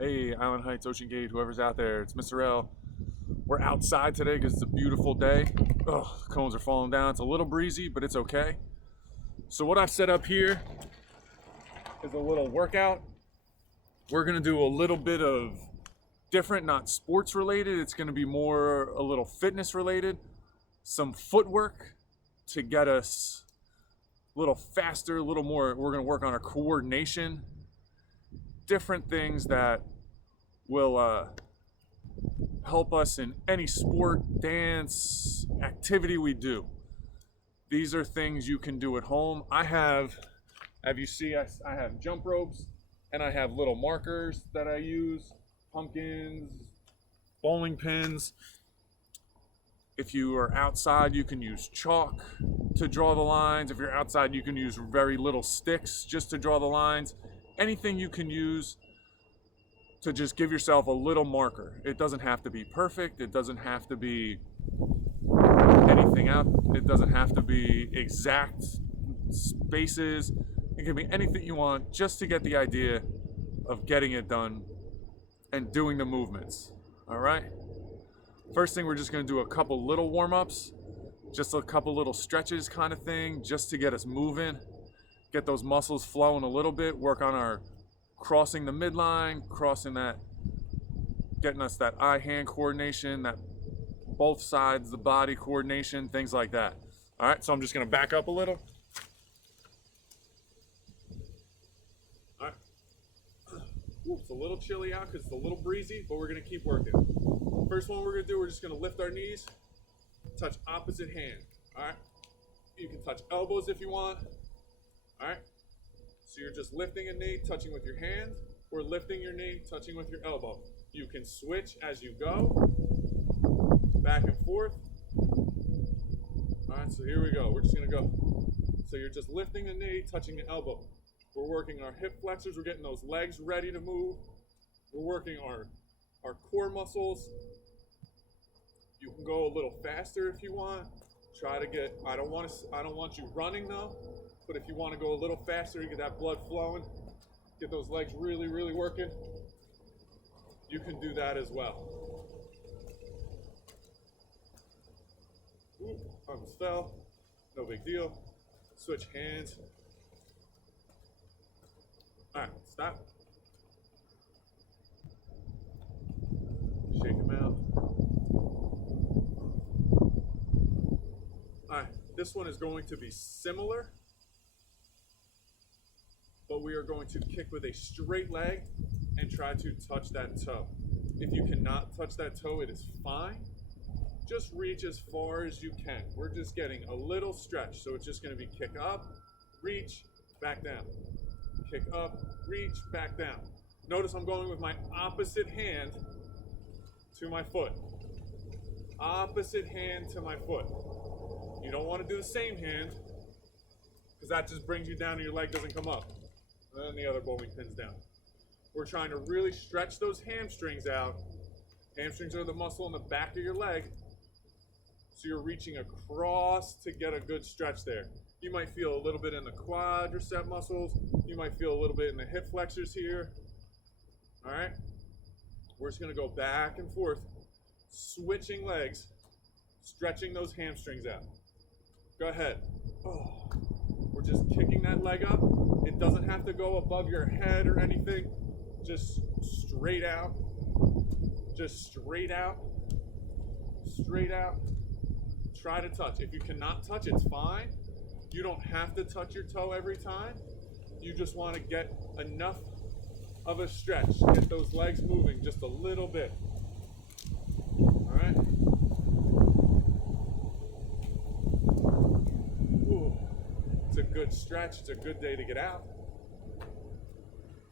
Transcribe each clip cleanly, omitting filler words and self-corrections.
Hey, Island Heights, Ocean Gate, whoever's out there, it's Mr. L. We're outside today because it's a beautiful day. Oh, the cones are falling down. It's a little breezy, but it's okay. So what I've set up here is a little workout. We're gonna do a little bit of different, not sports related. It's gonna be more a little fitness related. Some footwork to get us a little faster, a little more. We're gonna work on our coordination. Different things that will help us in any sport, dance, activity we do. These are things you can do at home. You see, I have jump ropes and I have little markers that I use, pumpkins, bowling pins. If you are outside, you can use chalk to draw the lines. If you're outside, you can use very little sticks just to draw the lines. Anything you can use to just give yourself a little marker. It doesn't have to be perfect. It doesn't have to be anything out. It doesn't have to be exact spaces. It can be anything you want just to get the idea of getting it done and doing the movements. All right? First thing, we're just going to do a couple little warm-ups, just a couple little stretches kind of thing, just to get us moving, get those muscles flowing a little bit, work on our crossing the midline, getting us that eye-hand coordination, that both sides of the body coordination, things like that. All right, so I'm just gonna back up a little. All right, it's a little chilly out because it's a little breezy, but we're gonna keep working. First one we're gonna do, we're just gonna lift our knees, touch opposite hand. All right, you can touch elbows if you want. All right, so you're just lifting a knee, touching with your hand, or lifting your knee, touching with your elbow. You can switch as you go, back and forth. All right, so here we go. We're just gonna go. So you're just lifting the knee, touching the elbow. We're working our hip flexors. We're getting those legs ready to move. We're working our core muscles. You can go a little faster if you want. Try to get. I don't want you running though. But if you want to go a little faster, you get that blood flowing. Get those legs really, really working. You can do that as well. Ooh, almost fell. No big deal. Switch hands. All right, stop. Shake them out. All right, this one is going to be similar, but we are going to kick with a straight leg and try to touch that toe. If you cannot touch that toe, it is fine. Just reach as far as you can. We're just getting a little stretch, so it's just going to be kick up, reach, back down. Kick up, reach, back down. Notice I'm going with my opposite hand to my foot. Opposite hand to my foot. You don't want to do the same hand because that just brings you down and your leg doesn't come up. And then the other bowling pin's down. We're trying to really stretch those hamstrings out. Hamstrings are the muscle in the back of your leg. So you're reaching across to get a good stretch there. You might feel a little bit in the quadricep muscles. You might feel a little bit in the hip flexors here. All right? We're just going to go back and forth, switching legs, stretching those hamstrings out. Go ahead. Oh. We're just kicking that leg up. It doesn't have to go above your head or anything. Just straight out. Just straight out. Straight out. Try to touch. If you cannot touch, it's fine. You don't have to touch your toe every time. You just want to get enough of a stretch. Get those legs moving just a little bit. All right? Ooh. It's a good stretch. It's a good day to get out.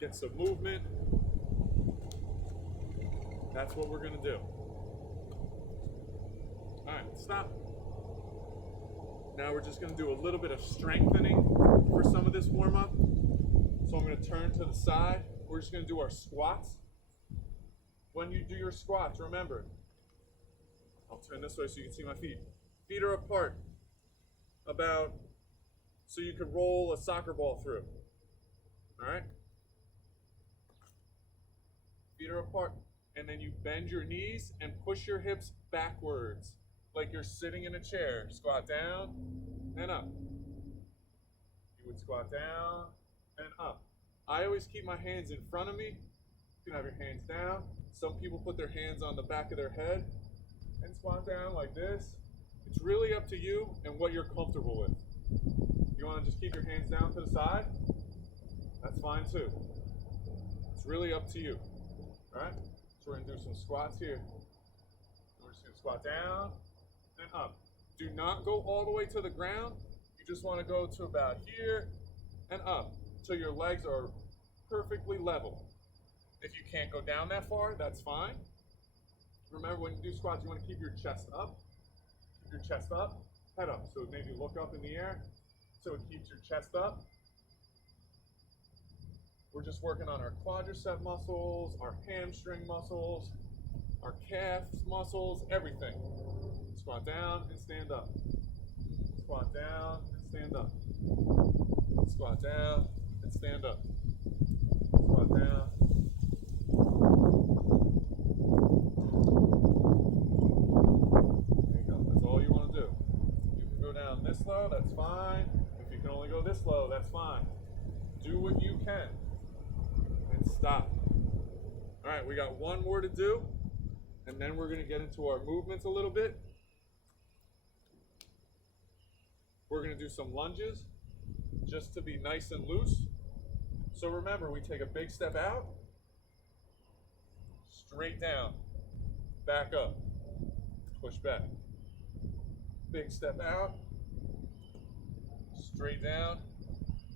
Get some movement. That's what we're going to do. All right, stop. Now we're just going to do a little bit of strengthening for some of this warm-up. So I'm going to turn to the side. We're just going to do our squats. When you do your squats, remember, I'll turn this way so you can see my feet. Feet are apart so you could roll a soccer ball through. All right? feet are apart, and then you bend your knees and push your hips backwards like you're sitting in a chair. Squat down and up. You would squat down and up. I always keep my hands in front of me. You can have your hands down. Some people put their hands on the back of their head and squat down like this. It's really up to you and what you're comfortable with. You want to just keep your hands down to the side? That's fine too. It's really up to you. All right? So we're going to do some squats here. We're just going to squat down and up. Do not go all the way to the ground. You just want to go to about here and up until your legs are perfectly level. If you can't go down that far, that's fine. Remember, when you do squats, you want to keep your chest up. Keep your chest up, head up. So maybe look up in the air. So it keeps your chest up. We're just working on our quadricep muscles, our hamstring muscles, our calf muscles, everything. Squat down and stand up. Squat down and stand up. Squat down and stand up. Squat down. There you go. That's all you want to do. You can go down this low, that's fine. If you can only go this low, that's fine. Do what you can and stop. All right, we got one more to do, and then we're going to get into our movements a little bit. We're going to do some lunges just to be nice and loose. So remember, we take a big step out, straight down, back up, push back. Big step out, straight down,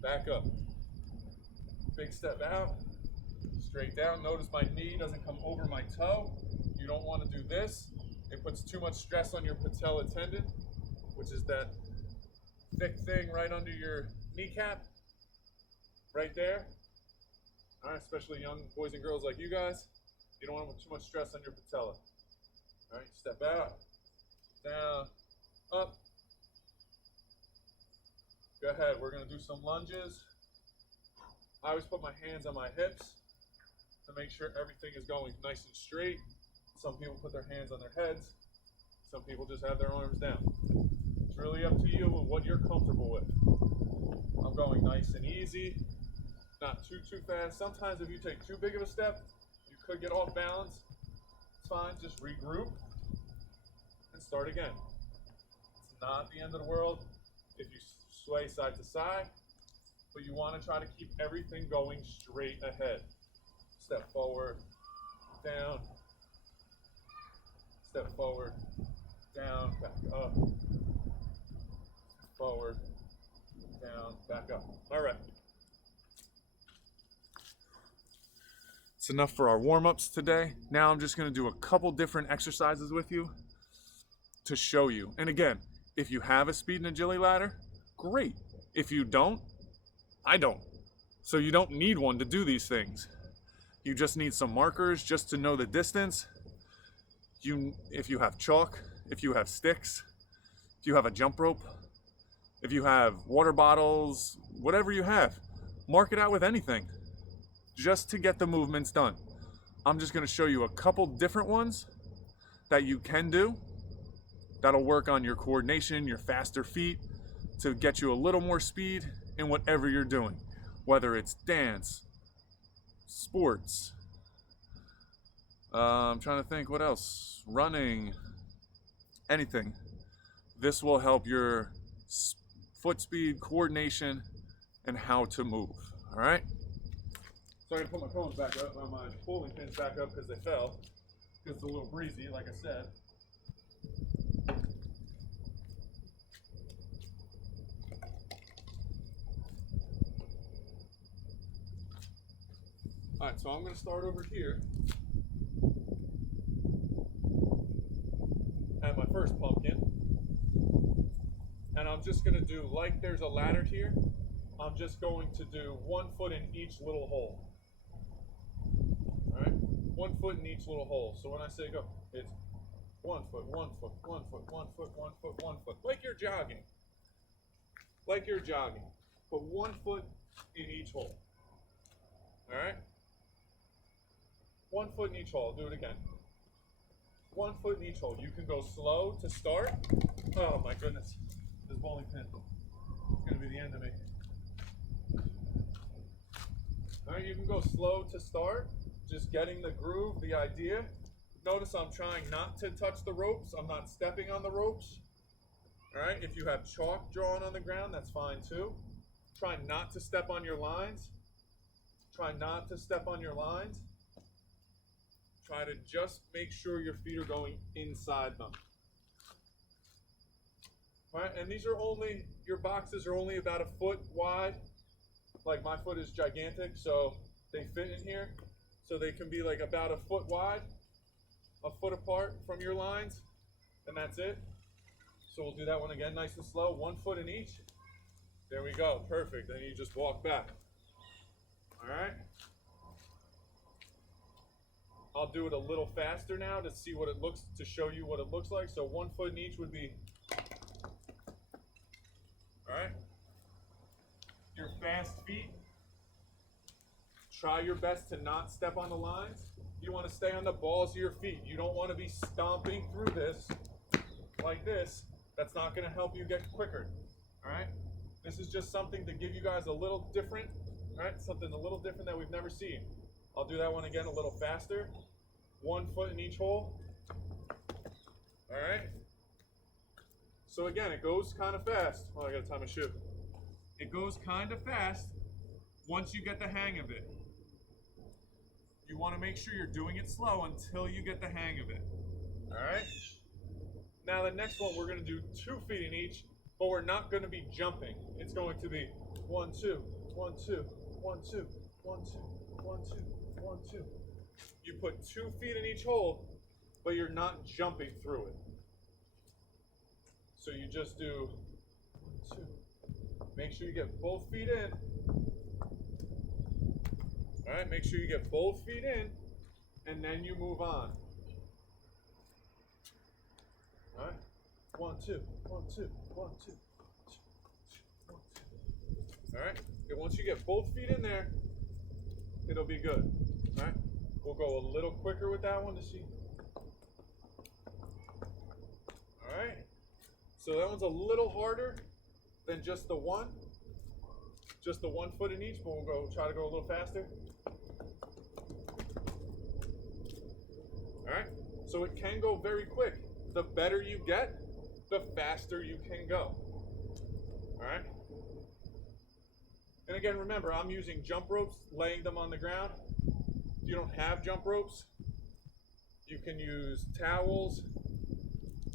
back up. Big step out, straight down. Notice my knee doesn't come over my toe. You don't want to do this. It puts too much stress on your patella tendon, which is that thick thing right under your kneecap, right there. All right, especially young boys and girls like you guys. You don't want too much stress on your patella. All right, step out, down, up. Go ahead, we're gonna do some lunges. I always put my hands on my hips to make sure everything is going nice and straight. Some people put their hands on their heads. Some people just have their arms down. It's really up to you and what you're comfortable with. I'm going nice and easy, not too fast. Sometimes if you take too big of a step, you could get off balance. It's fine, just regroup and start again. It's not the end of the world if you sway side to side, but you want to try to keep everything going straight ahead. Step forward, down, step forward, down, back up, forward, down, back up. All right. It's enough for our warm-ups today. Now I'm just going to do a couple different exercises with you to show you. And again, if you have a speed and agility ladder, great. If you don't, I don't. So you don't need one to do these things. You just need some markers just to know the distance. If you have chalk, if you have sticks, if you have a jump rope, if you have water bottles, whatever you have, mark it out with anything just to get the movements done. I'm just going to show you a couple different ones that you can do that'll work on your coordination, your faster feet, to get you a little more speed in whatever you're doing, whether it's dance, sports, I'm trying to think what else, running, anything. This will help your foot speed, coordination, and how to move. All right. So I'm gonna put my cones back up, my bowling pins back up because they fell. Because it's a little breezy, like I said. All right, so I'm gonna start over here at my first pumpkin. And I'm just gonna do, like there's a ladder here, I'm just going to do 1 foot in each little hole. All right, 1 foot in each little hole. So when I say go, it's 1 foot, 1 foot, 1 foot, 1 foot, 1 foot, 1 foot, like you're jogging. Like you're jogging. Put 1 foot in each hole. All right. 1 foot in each hole. Do it again. 1 foot in each hole. You can go slow to start. Oh my goodness. This bowling pin. It's going to be the end of me. All right, you can go slow to start. Just getting the groove, the idea. Notice I'm trying not to touch the ropes. I'm not stepping on the ropes. All right, if you have chalk drawn on the ground, that's fine too. Try not to step on your lines. Try not to step on your lines. Try to just make sure your feet are going inside them. All right, and these are only, your boxes are only about 1 foot wide. Like my foot is gigantic, so they fit in here. So they can be like about 1 foot wide, 1 foot apart from your lines, and that's it. So we'll do that one again, nice and slow, 1 foot in each. There we go, perfect. Then you just walk back. All right. I'll do it a little faster now to see what it looks, to show you what it looks like. So 1 foot in each would be, all right. Your fast feet. Try your best to not step on the lines. You want to stay on the balls of your feet. You don't want to be stomping through this like this. That's not going to help you get quicker. All right. This is just something to give you guys a little different. All right, something a little different that we've never seen. I'll do that one again a little faster. 1 foot in each hole. All right. So again, it goes kind of fast. Oh, I gotta tie my shoe. It goes kind of fast once you get the hang of it. You want to make sure you're doing it slow until you get the hang of it. All right. Now the next one, we're gonna do 2 feet in each, but we're not gonna be jumping. It's going to be 1, 2, 1, 2, 1, 2, 1, 2, 1, 2, 1, 2. You put 2 feet in each hole, but you're not jumping through it. So you just do 1, 2. Make sure you get both feet in. All right, make sure you get both feet in, and then you move on. All right, 1, 2, 1, 2, 1, 2, 1, 2. All right, and once you get both feet in there, it'll be good. All right, we'll go a little quicker with that one to see. All right, so that one's a little harder than just the 1 foot in each, but we'll try to go a little faster. All right, so it can go very quick. The better you get, the faster you can go. All right. And again, remember, I'm using jump ropes, laying them on the ground. If you don't have jump ropes, you can use towels.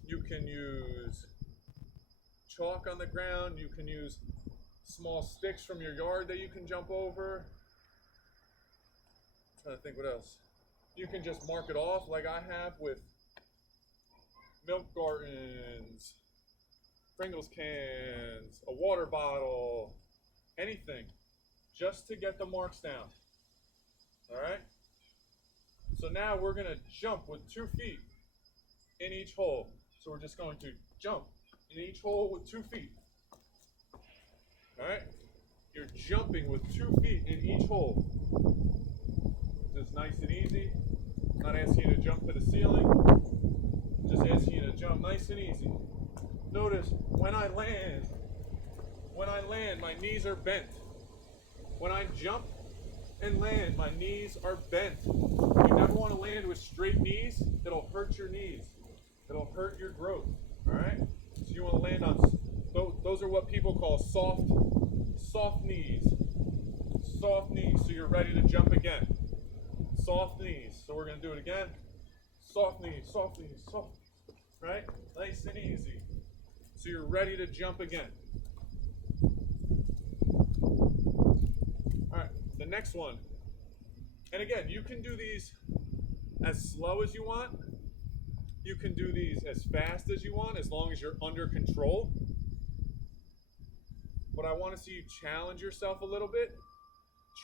You can use chalk on the ground. You can use small sticks from your yard that you can jump over. I'm trying to think what else. You can just mark it off like I have with milk cartons, Pringles cans, a water bottle, anything, just to get the marks down. All right? So now we're going to jump with 2 feet in each hole. So we're just going to jump in each hole with 2 feet. All right? You're jumping with 2 feet in each hole. Just nice and easy. Not asking you to jump to the ceiling. Just asking you to jump nice and easy. Notice when I land, my knees are bent. When I jump and land, my knees are bent. You never want to land with straight knees. It'll hurt your knees. It'll hurt your growth. All right? So you want to land on, those are what people call soft knees. Soft knees, so you're ready to jump again. Soft knees. So we're going to do it again. Soft knees, soft knees, soft knees. Right? Nice and easy. So you're ready to jump again. All right, the next one. And again, you can do these as slow as you want. You can do these as fast as you want, as long as you're under control. But I want to see you challenge yourself a little bit.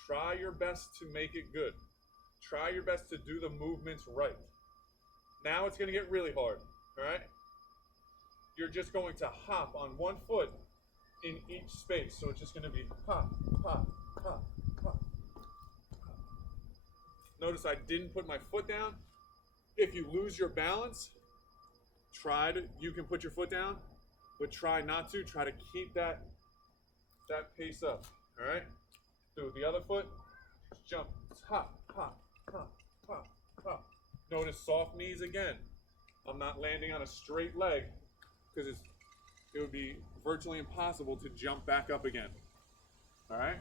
Try your best to make it good. Try your best to do the movements right. Now it's going to get really hard, all right? You're just going to hop on 1 foot in each space. So it's just going to be hop, hop, hop, hop, hop. Notice I didn't put my foot down. If you lose your balance, you can put your foot down, but try not to. Try to keep that pace up. All right? Do it with the other foot. Jump. Hop, hop, hop, hop, hop. Notice soft knees again. I'm not landing on a straight leg because it would be virtually impossible to jump back up again. All right?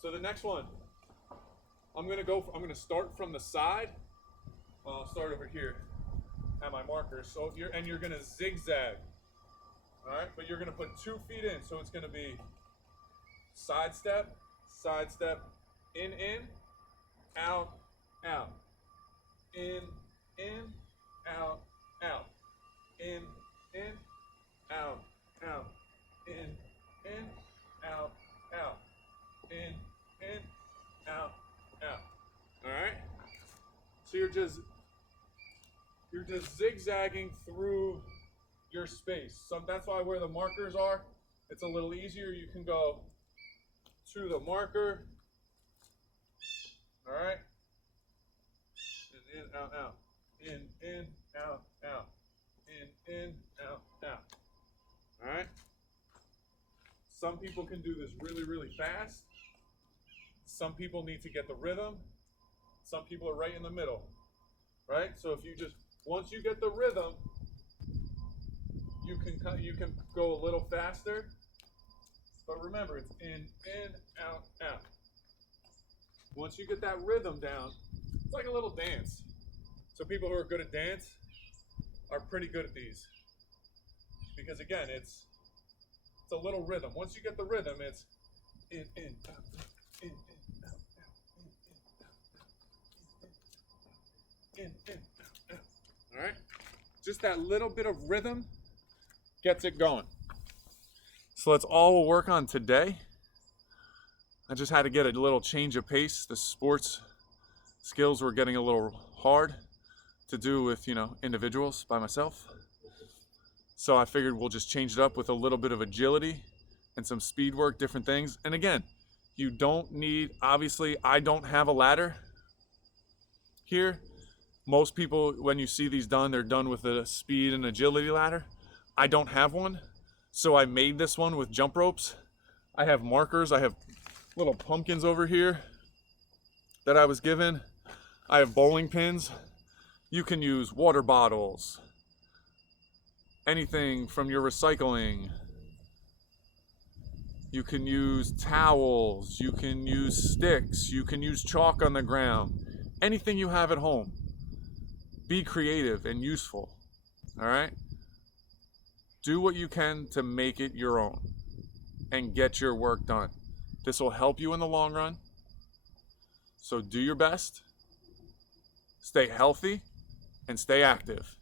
So the next one, I'm gonna start from the side. I'll start over here at my markers. So you're gonna zigzag. All right, but you're gonna put 2 feet in, so it's gonna be side step, in, out, out, in, out, out, in, out, out, in, out, out, in, out, out. All right. So you're just zigzagging through your space. That's why where the markers are, it's a little easier. You can go to the marker. All right. In, out, out. In, out, out. In, out, out. All right. Some people can do this really, really fast. Some people need to get the rhythm. Some people are right in the middle, right? So if you once you get the rhythm, you can go a little faster. But remember, it's in, out, out. Once you get that rhythm down, it's like a little dance. So people who are good at dance are pretty good at these. Because again, it's a little rhythm. Once you get the rhythm, it's in, out, in, out, out, in, out, out. All right? Just that little bit of rhythm gets it going. So that's all we'll work on today. I just had to get a little change of pace. The sports skills were getting a little hard to do with, individuals by myself. So I figured we'll just change it up with a little bit of agility and some speed work, different things. And again, you don't need, obviously, I don't have a ladder here. Most people, when you see these done, they're done with a speed and agility ladder. I don't have one. So I made this one with jump ropes. I have markers. I have little pumpkins over here that I was given. I have bowling pins. You can use water bottles, anything from your recycling. You can use towels. You can use sticks. You can use chalk on the ground. Anything you have at home. Be creative and useful. All right? Do what you can to make it your own and get your work done. This will help you in the long run. So do your best, stay healthy, and stay active.